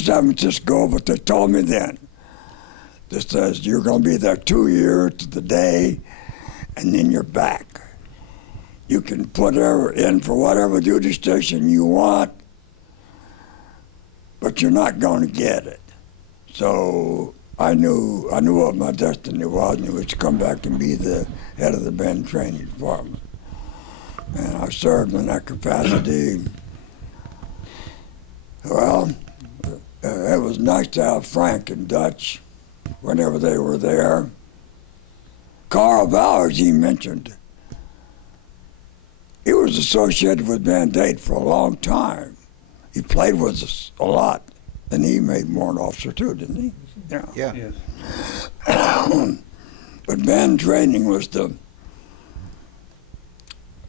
to San Francisco, but they told me then, this says you're going to be there 2 years to the day, and then you're back. You can put her in for whatever duty station you want, but you're not going to get it. So I knew what my destiny was, and it was to come back and be the head of the band training department. And I served in that capacity. Well, it was nice to have Frank and Dutch whenever they were there. Carl Bowers, he mentioned, he was associated with Band 8 for a long time. He played with us a lot, and he made Warrant Officer too, didn't he? Yeah. Yeah. Yes. But band training was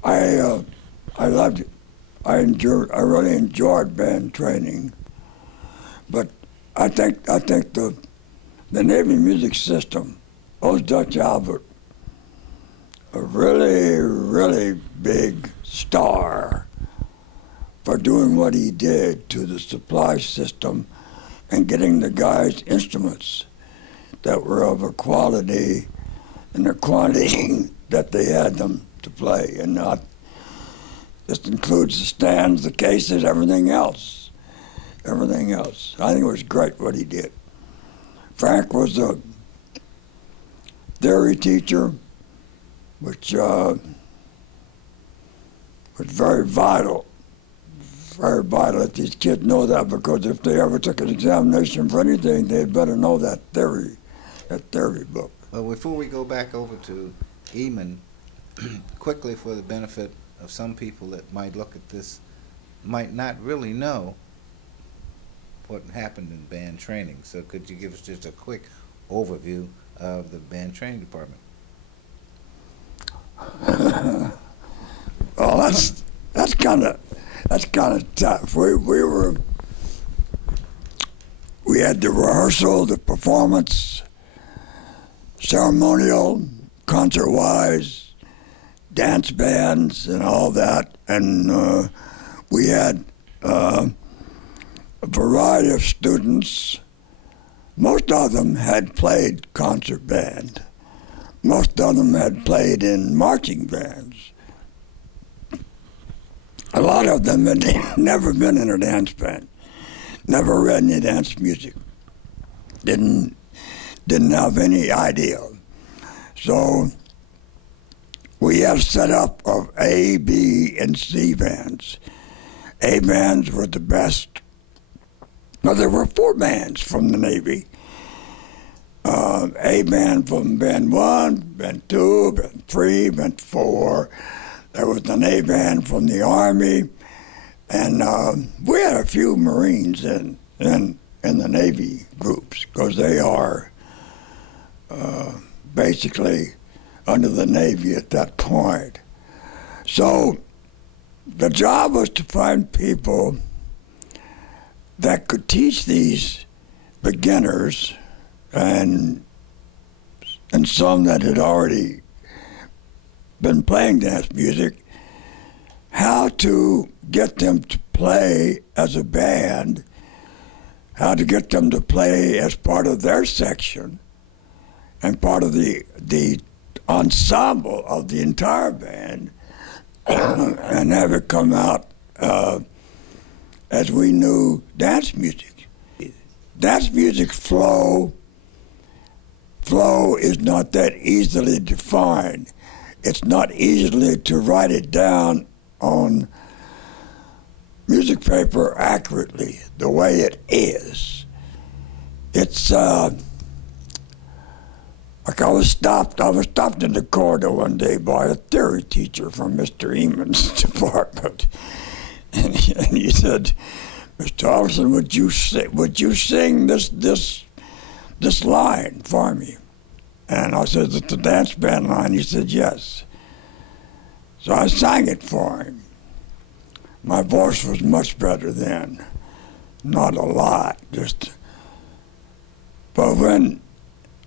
I loved it. I really enjoyed band training. But I think the Navy music system, those Dutch Albert, a really, really big star for doing what he did to the supply system and getting the guys instruments that were of a quality and a quantity that they had them to play, and not, this includes the stands, the cases, everything else. Everything else. I think it was great what he did. Frank was a theory teacher, which was very vital that these kids know that, because if they ever took an examination for anything, they'd better know that theory book. Well, before we go back over to Eamon, quickly, for the benefit of some people that might look at this, might not really know what happened in band training. So could you give us just a quick overview of the band training department? Well, that's kind of tough. We had the rehearsal, the performance, ceremonial, concert-wise, dance bands, and all that, and we had a variety of students. Most of them had played concert band. Most of them had played in marching bands. A lot of them had never been in a dance band, never read any dance music, didn't have any idea. So we had a setup of A, B, and C bands. A bands were the best. Now, there were 4 bands from the Navy. A band from Band 1, Band 2, Band 3, Band 4. There was an A band from the Army, and we had a few Marines in the Navy groups, because they are basically under the Navy at that point. So the job was to find people that could teach these beginners and some that had already been playing dance music, how to get them to play as a band, how to get them to play as part of their section and part of the ensemble of the entire band, and have it come out as we knew dance music. Dance music flow is not that easily defined. It's not easily to write it down on music paper accurately the way it is. It's like I was stopped in the corridor one day by a theory teacher from Mr. Eamon's department, and he said, "Mr. Huddleston, would you sing this line for me?" And I said, "It's the dance band line." He said, "Yes." So I sang it for him. My voice was much better then. Not a lot, just. But when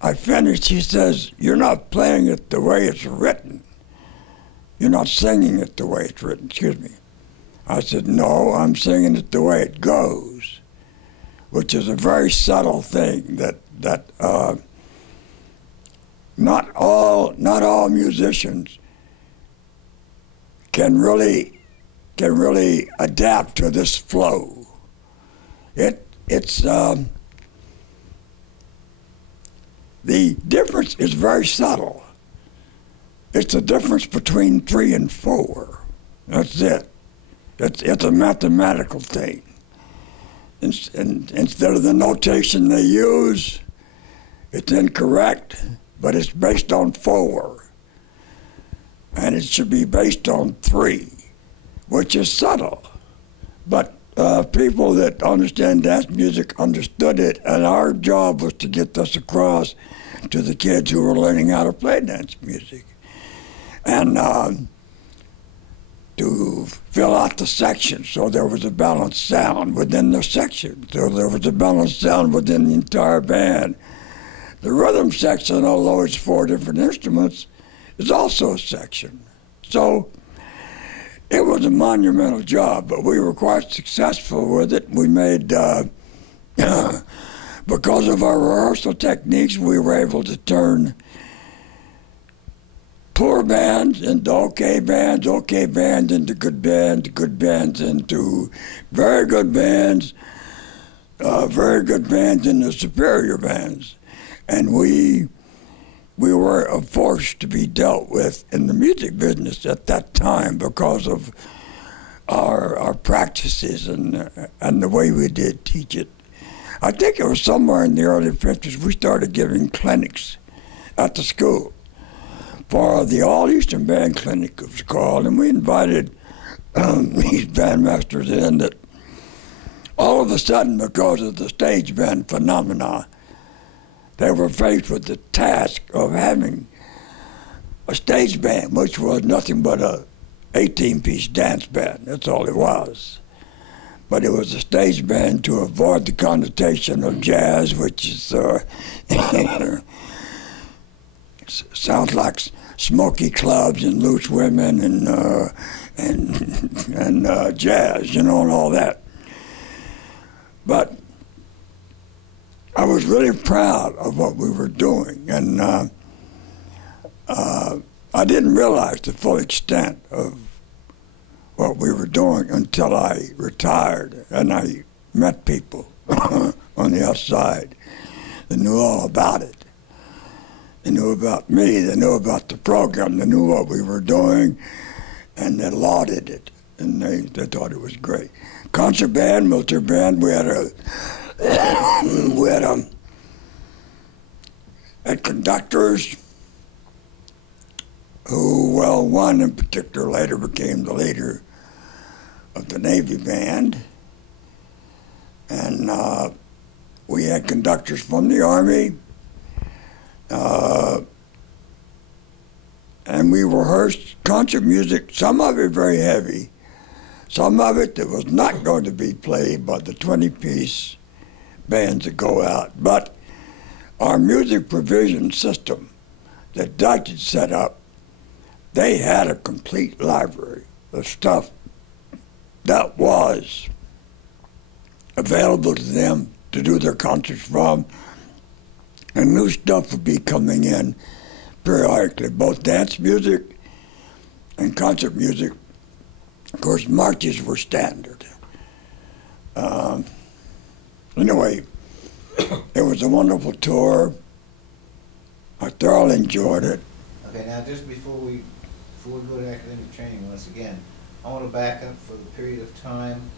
I finished, he says, "You're not playing it the way it's written. You're not singing it the way it's written." Excuse me. I said, "No, I'm singing it the way it goes. which is a very subtle thing that not all musicians can really adapt to this flow. It's the difference is very subtle. It's the difference between 3 and 4. That's it. It's a mathematical thing. And instead of the notation they use, it's incorrect, but it's based on 4. And it should be based on 3, which is subtle. But people that understand dance music understood it, and our job was to get this across to the kids who were learning how to play dance music. And to fill out the section so there was a balanced sound within the section, so there was a balanced sound within the entire band. The rhythm section, although it's 4 different instruments, is also a section. So it was a monumental job, but we were quite successful with it. We made, because of our rehearsal techniques, we were able to turn poor bands into okay bands into good bands into very good bands into superior bands. And we were a force to be dealt with in the music business at that time because of our practices and the way we did teach it. I think it was somewhere in the early 50s we started giving clinics at the school for the All Eastern Band Clinic, it was called, and we invited these bandmasters in that all of a sudden, because of the stage band phenomena, they were faced with the task of having a stage band, which was nothing but a 18-piece dance band. That's all it was. But it was a stage band to avoid the connotation of jazz, which is sounds like smoky clubs and loose women and jazz, and all that. But I was really proud of what we were doing, and I didn't realize the full extent of what we were doing until I retired and I met people on the outside that knew all about it. They knew about me, they knew about the program, they knew what we were doing, and they lauded it, and they thought it was great. Concert band, military band, we had conductors who, well, one in particular later became the leader of the Navy band, and we had conductors from the Army, and we rehearsed concert music, some of it very heavy, some of it that was not going to be played by the 20-piece bands that go out. But our music provision system that Dutch had set up, they had a complete library of stuff that was available to them to do their concerts from, and new stuff would be coming in periodically, both dance music and concert music. Of course, marches were standard. Anyway, it was a wonderful tour. I thoroughly enjoyed it. Okay, now just before we go to academic training once again, I want to back up for the period of time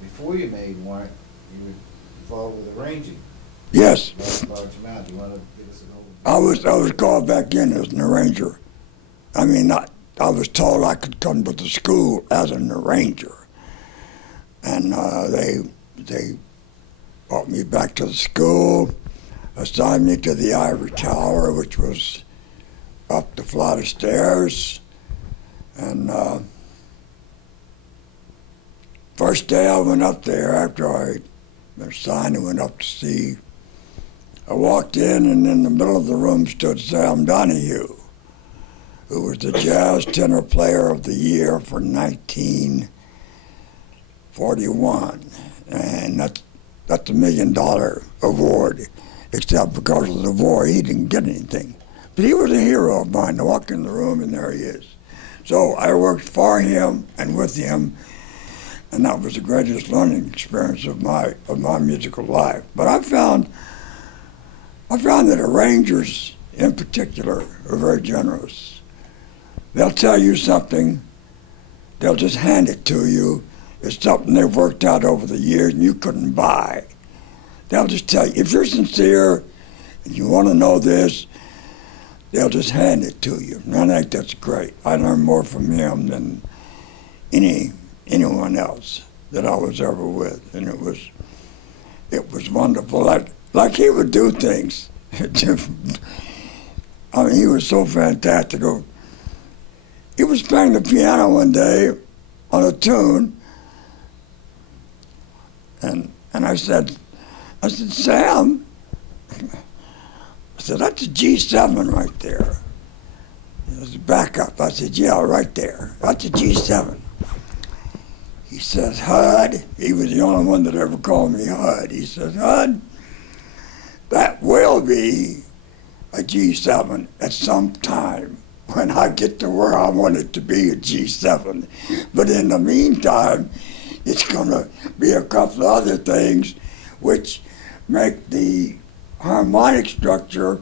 before you made warrant. You were involved with arranging. Yes. Large amount. Do you want to give us an overview? I was called back in as an arranger. I mean, I was told I could come to the school as an arranger, and they brought me back to the school, assigned me to the ivory tower, which was up the flight of stairs, and first day I went up there after I'd been assigned and went up to see. I walked in, and in the middle of the room stood Sam Donahue, who was the Jazz Tenor Player of the Year for 1941. And that's $1 million award, except because of the war, he didn't get anything. But he was a hero of mine. I walk in the room and there he is. So I worked for him and with him, and that was the greatest learning experience of my musical life. But I found that arrangers in particular are very generous. They'll tell you something, they'll just hand it to you. It's something they've worked out over the years and you couldn't buy. They'll just tell you, if you're sincere and you want to know this, they'll just hand it to you. And I think that's great. I learned more from him than anyone else that I was ever with, and it was wonderful. Like he would do things. I mean, he was so fantastic. He was playing the piano one day on a tune, and I said, Sam, I said, that's a G7 right there. It was a backup. I said, yeah, right there. That's a G7. He says, Hud, he was the only one that ever called me Hud. He says, Hud, that will be a G7 at some time when I get to where I want it to be a G7. But in the meantime, it's going to be a couple of other things which make the harmonic structure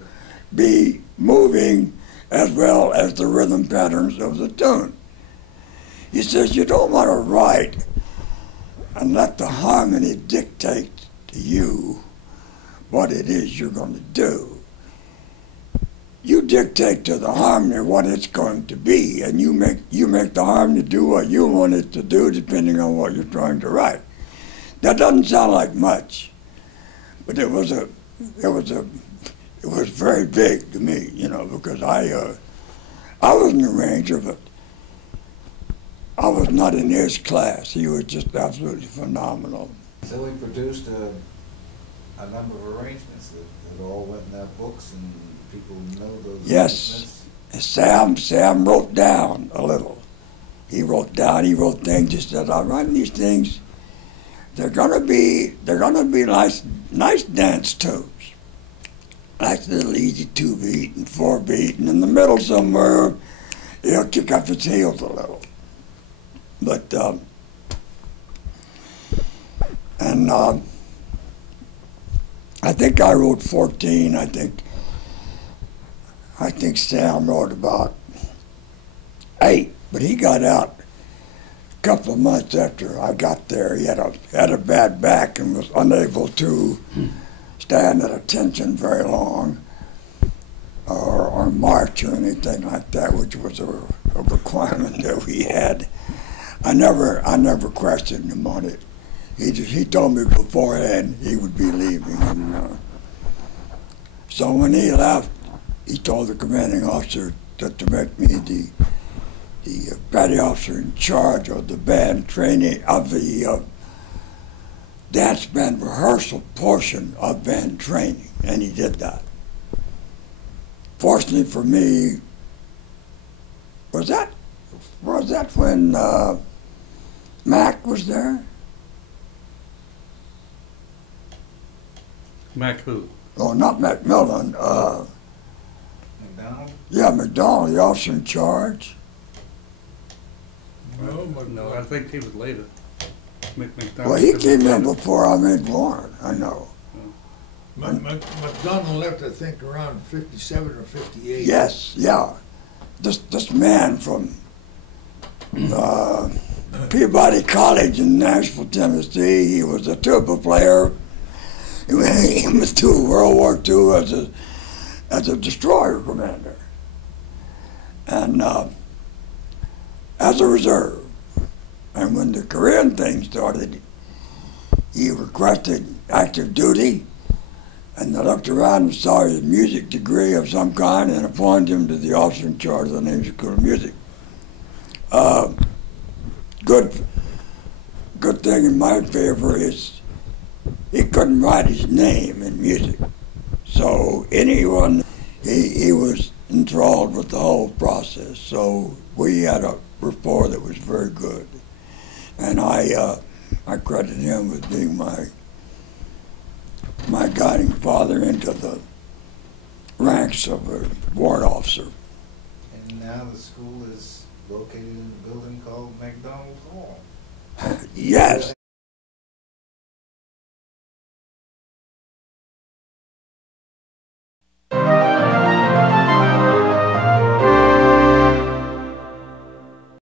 be moving as well as the rhythm patterns of the tune. He says, you don't want to write and let the harmony dictate to you what it is you're going to do. You dictate to the harmony what it's going to be, and you make the harmony do what you want it to do depending on what you're trying to write. That doesn't sound like much, but it was very big to me, because I was an arranger, but I was not in his class. He was just absolutely phenomenal. So he produced a number of arrangements that all went in their books, and people know those arrangements? Sam wrote down a little. He wrote things. He said, I'm writing these things. They're gonna be nice dance tunes. Nice little easy 2-beat and 4-beat, and in the middle somewhere, it'll kick up its heels a little. But, I think I wrote 14. I think Sam wrote about 8, but he got out a couple of months after I got there. He had a bad back and was unable to stand at attention very long or march or anything like that, which was a requirement that we had. I never questioned him on it. He told me beforehand he would be leaving, and so when he left, he told the commanding officer to make me the petty officer in charge of the band training of the dance band rehearsal portion of band training, and he did that. Fortunately for me, was that when Mac was there? Mac who? Oh, not Macmillan. McDonald? Yeah, McDonald, the officer in charge. No, I think he was later. McDonald. Well, he came in before I made Warren, I know. McDonald left, I think, around 57 or 58. Yes, yeah. This man from Peabody College in Nashville, Tennessee, he was a tuba player. He was to World War II as a destroyer commander, and as a reserve. And when the Korean thing started, he requested active duty, and they looked around and saw his music degree of some kind and appointed him to the officer in charge of the Navy School of Music. Good thing in my favor is he couldn't write his name in music. So anyone, he was enthralled with the whole process. So we had a rapport that was very good. And I credit him with being my my guiding father into the ranks of a ward officer. And now the school is located in a building called McDonald's Hall. Yes.